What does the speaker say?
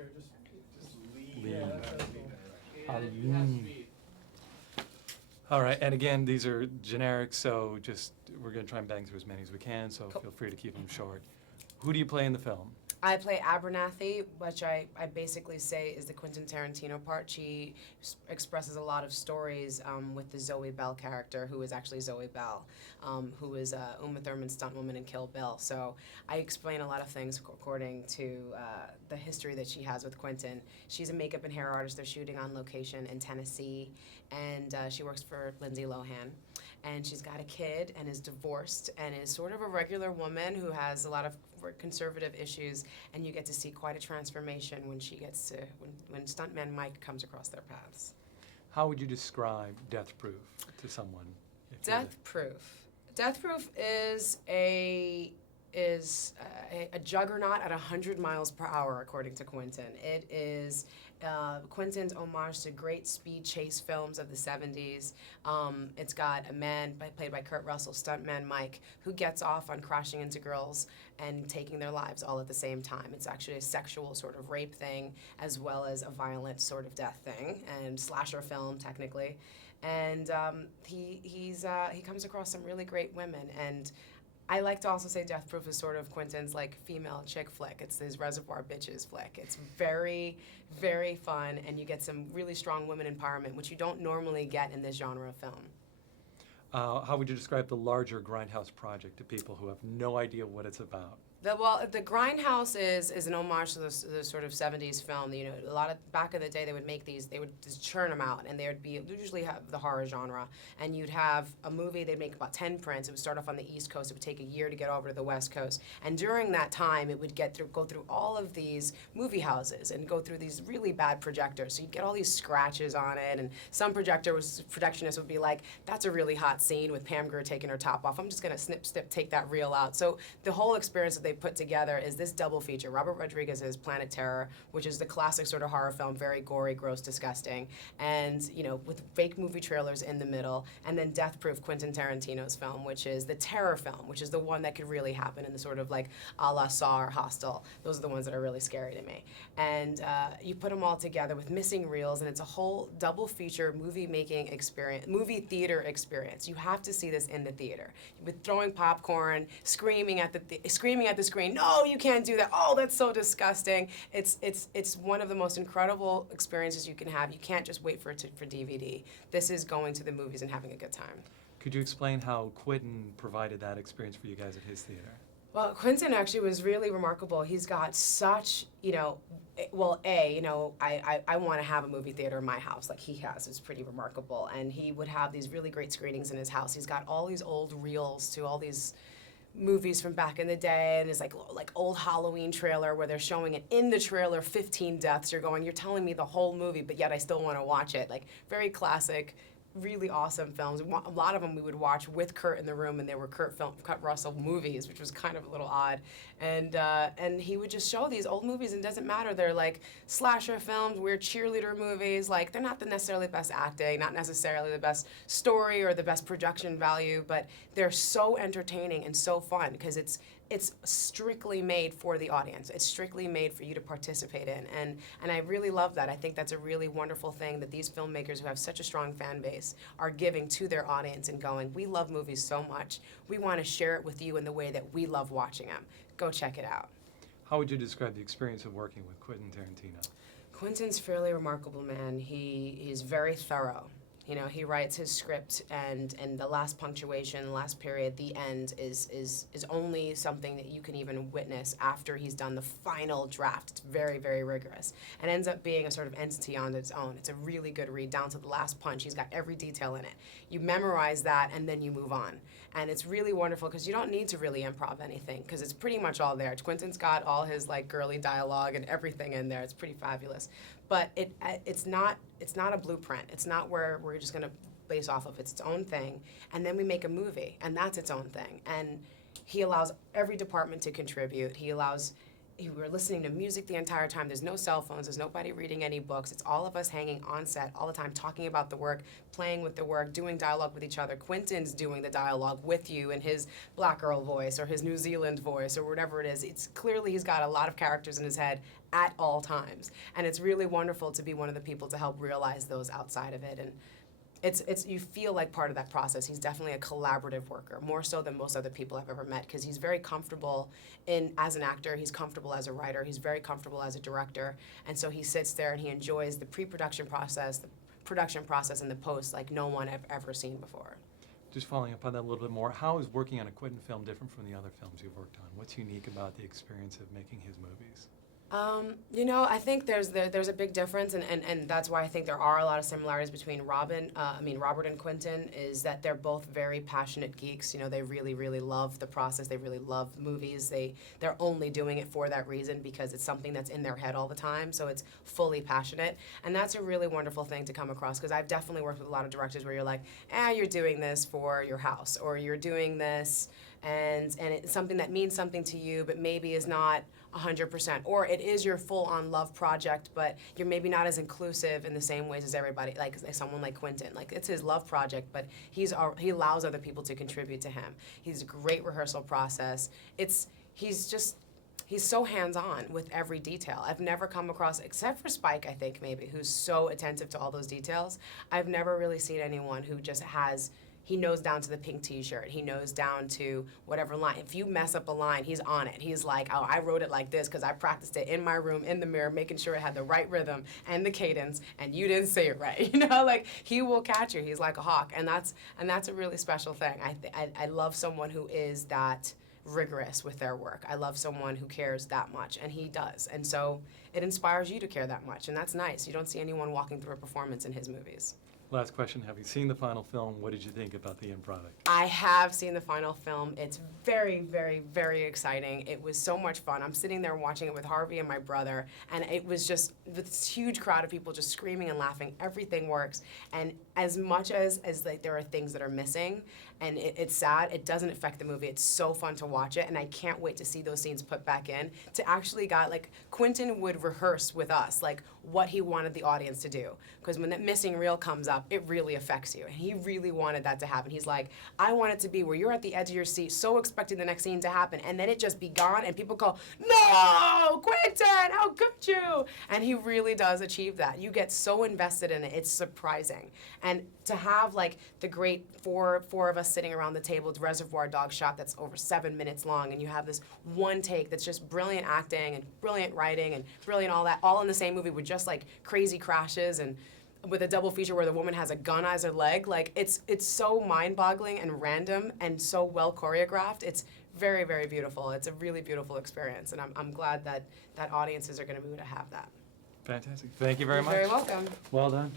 chair. Just lean. Lean. Yeah, that's cool. All right, and again, these are generic, so just we're going to try and bang through as many as we can, so Cool. feel free to keep them short. Who do you play in the film? I play Abernathy, which I basically say is the Quentin Tarantino part. She expresses a lot of stories with the Zoe Bell character, who is actually Zoe Bell, who is Uma Thurman's stuntwoman in Kill Bill. So I explain a lot of things according to the history that she has with Quentin. She's a makeup and hair artist. They're shooting on location in Tennessee, and she works for Lindsay Lohan. And she's got a kid and is divorced and is sort of a regular woman who has a lot of conservative issues, and you get to see quite a transformation when she gets to, when stuntman Mike comes across their paths. How would you describe Death Proof to someone? Death Proof. Death Proof is a juggernaut at 100 miles per hour, according to Quentin. It is Quentin's homage to great speed chase films of the 70s. It's got a man played by Kurt Russell, stuntman Mike, who gets off on crashing into girls and taking their lives all at the same time. It's actually a sexual sort of rape thing, as well as a violent sort of death thing, and slasher film, technically. And he comes across some really great women, and I like to also say Death Proof is sort of Quentin's like female chick flick. It's his Reservoir Bitches flick. It's very, very fun, and you get some really strong women empowerment, which you don't normally get in this genre of film. How would you describe the larger Grindhouse project to people who have no idea what it's about? The Grindhouse is an homage to the sort of 70s film. You know, a lot of, back in the day, they would make these, they would just churn them out, and they would be, usually have the horror genre. And you'd have a movie, they'd make about 10 prints. It would start off on the East Coast. It would take a year to get over to the West Coast. And during that time, it would go through all of these movie houses and go through these really bad projectors. So you'd get all these scratches on it, and some projectionists would be like, that's a really hot scene with Pam Grier taking her top off. I'm just gonna snip, take that reel out. So the whole experience that they put together is this double feature. Robert Rodriguez's Planet Terror, which is the classic sort of horror film, very gory, gross, disgusting, and you know, with fake movie trailers in the middle, and then Death Proof, Quentin Tarantino's film, which is the terror film, which is the one that could really happen in the sort of like a la Saw or Hostel. Those are the ones that are really scary to me. And you put them all together with missing reels, and it's a whole double feature movie making experience, movie theater experience. You have to see this in the theater. With throwing popcorn, screaming at the screen, no, you can't do that. Oh, that's so disgusting. It's one of the most incredible experiences you can have. You can't just wait for DVD. This is going to the movies and having a good time. Could you explain how Quentin provided that experience for you guys at his theater? Well, Quentin actually was really remarkable. He's got such, you know, well, I want to have a movie theater in my house like he has. It's pretty remarkable. And he would have these really great screenings in his house. He's got all these old reels to all these movies from back in the day, and it's like old Halloween trailer where they're showing it in the trailer, 15 deaths. You're telling me the whole movie, but yet I still want to watch it. Like, very classic, really awesome films. A lot of them we would watch with Kurt in the room, and they were Kurt Russell movies, which was kind of a little odd. And he would just show these old movies, and it doesn't matter. They're like slasher films, weird cheerleader movies. Like, they're not necessarily the best acting, not necessarily the best story or the best production value, but they're so entertaining and so fun because it's strictly made for the audience. It's strictly made for you to participate in. And I really love that. I think that's a really wonderful thing that these filmmakers who have such a strong fan base are giving to their audience and going, we love movies so much. We want to share it with you in the way that we love watching them. Go check it out. How would you describe the experience of working with Quentin Tarantino? Quentin's a fairly remarkable man. He's very thorough. You know, he writes his script, and the last punctuation, the last period, the end is only something that you can even witness after he's done the final draft. It's very, very rigorous, and ends up being a sort of entity on its own. It's a really good read, down to the last punch. He's got every detail in it. You memorize that, and then you move on. And it's really wonderful because you don't need to really improv anything because it's pretty much all there. Quentin's got all his like girly dialogue and everything in there. It's pretty fabulous. But it's not a blueprint. It's not where we're just gonna base off of. It's its own thing, and then we make a movie, and that's its own thing. And he allows every department to contribute. He allows we were listening to music the entire time. There's no cell phones. There's nobody reading any books. It's all of us hanging on set all the time, talking about the work, playing with the work, doing dialogue with each other. Quentin's doing the dialogue with you in his Black girl voice or his New Zealand voice or whatever it is. It's clearly he's got a lot of characters in his head at all times. And it's really wonderful to be one of the people to help realize those outside of it. And it's you feel like part of that process. He's definitely a collaborative worker, more so than most other people I've ever met, because he's very comfortable as an actor, he's comfortable as a writer, he's very comfortable as a director, and so he sits there and he enjoys the pre-production process, the production process, and the post like no one I've ever seen before. Just following up on that a little bit more, how is working on a Quentin film different from the other films you've worked on? What's unique about the experience of making his movies? You know, I think there's a big difference, and that's why I think there are a lot of similarities between Robert and Quentin, is that they're both very passionate geeks. You know, they really, really love the process. They really love movies. They're only doing it for that reason because it's something that's in their head all the time, so it's fully passionate. And that's a really wonderful thing to come across, because I've definitely worked with a lot of directors where you're like, you're doing this for your house, or you're doing this and it's something that means something to you, but maybe is not 100%, or it is your full-on love project, but you're maybe not as inclusive in the same ways as everybody, like someone like Quentin. Like, it's his love project, but he allows other people to contribute to him. He's a great rehearsal process. He's so hands-on with every detail. I've never come across, except for Spike, I think, maybe, who's so attentive to all those details. I've never really seen anyone who just he knows down to the pink t-shirt. He knows down to whatever line. If you mess up a line, he's on it. He's like, oh, I wrote it like this because I practiced it in my room, in the mirror, making sure it had the right rhythm and the cadence, and you didn't say it right. You know, like, he will catch you. He's like a hawk, and that's a really special thing. I love someone who is that rigorous with their work. I love someone who cares that much, and he does. And so it inspires you to care that much, and that's nice. You don't see anyone walking through a performance in his movies. Last question, have you seen the final film? What did you think about the end product? I have seen the final film. It's very, very, very exciting. It was so much fun. I'm sitting there watching it with Harvey and my brother, and it was just this huge crowd of people just screaming and laughing. Everything works. And as much as like there are things that are missing, and it's sad, it doesn't affect the movie. It's so fun to watch it, and I can't wait to see those scenes put back in. To actually Quentin would rehearse with us, like, what he wanted the audience to do. Because when that missing reel comes up, it really affects you. And he really wanted that to happen. He's like, I want it to be where you're at the edge of your seat, so expecting the next scene to happen, and then it just be gone, and people go, no, Quentin, how could you? And he really does achieve that. You get so invested in it, it's surprising. And to have, like, the great four of us sitting around the table, the Reservoir Dogs shot that's over 7 minutes long, and you have this one take that's just brilliant acting and brilliant writing and brilliant all that, all in the same movie with just, like, crazy crashes, and with a double feature where the woman has a gun as her leg. Like, it's so mind-boggling and random and so well choreographed. It's very, very beautiful. It's a really beautiful experience, and I'm glad that audiences are going to be able to have that. Fantastic. Thank you very much. You're very welcome. Well done.